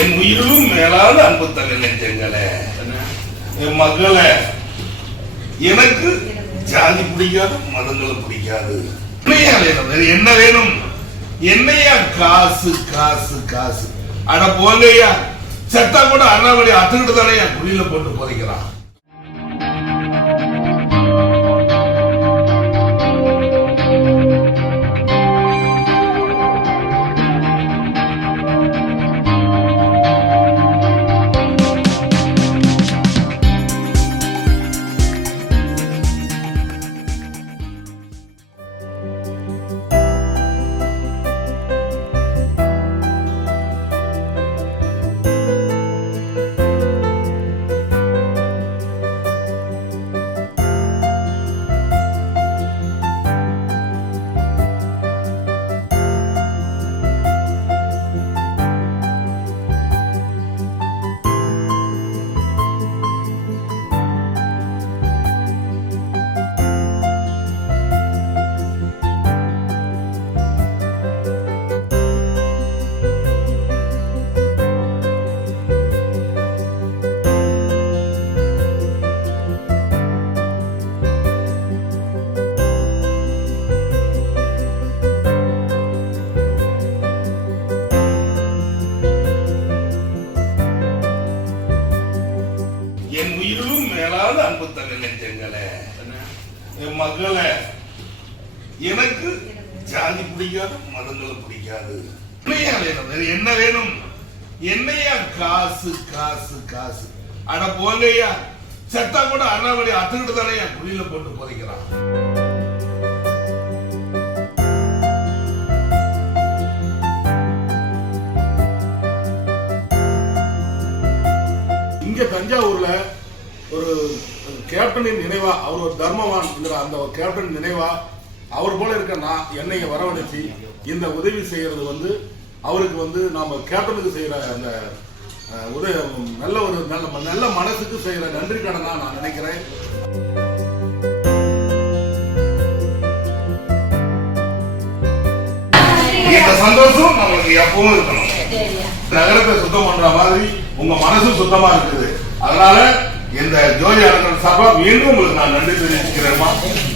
என் உயிரிலும் மேலான அன்பு தங்க நெஞ்சங்களே, என் மகளே, எனக்கு ஜாதி பிடிக்காது, மதங்களும் பிடிக்காது. என்ன வேணும்? என்னையா காசு காசு காசு? அட போங்கய்யா, செத்தா கூட அண்ணாமலை அத்துக்கிட்டு தானே குழியில போட்டு புதைக்கிறான். என் உயிரிலும் மேலான அன்பு தங்க நெஞ்சங்களே, என் மகளே, எனக்கு ஜாதி பிடிக்காது, மதங்களும் பிடிக்காது. என்ன வேணும்? என்னையா காசு காசு காசு? அட போங்கய்யா, செத்தா கூட அண்ணாமலை அத்துக்கிட்டு தானே குழியில போட்டு புதைக்கிறான். இங்க தஞ்சாவூர்ல ஒரு கேப்டனின் நினைவா, அவர் ஒரு தர்மவான் அந்த ஒரு கேப்டன் நினைவா அவர் போல இருக்க நான் என்னைய வரவழைச்சு இந்த உதவி செய்யறது அவருக்கு நாம கேப்டனுக்கு செய்யற அந்த உதவி நல்ல ஒரு நல்ல மனசுக்கு செய்யற நன்றி கடனா நான் நினைக்கிறேன். இந்த சந்தோஷம் நம்மளுக்கு எப்பவும் இருக்கணும். நகரத்தை சுத்தம் பண்ற மாதிரி உங்க மனசு சுத்தமா இருக்குது. அதனால இந்த ஜோதி அறக்கட்டளை சார்பா மீண்டும் உங்களுக்கு நான் நன்றி தெரிவிச்சுக்கிறேன்.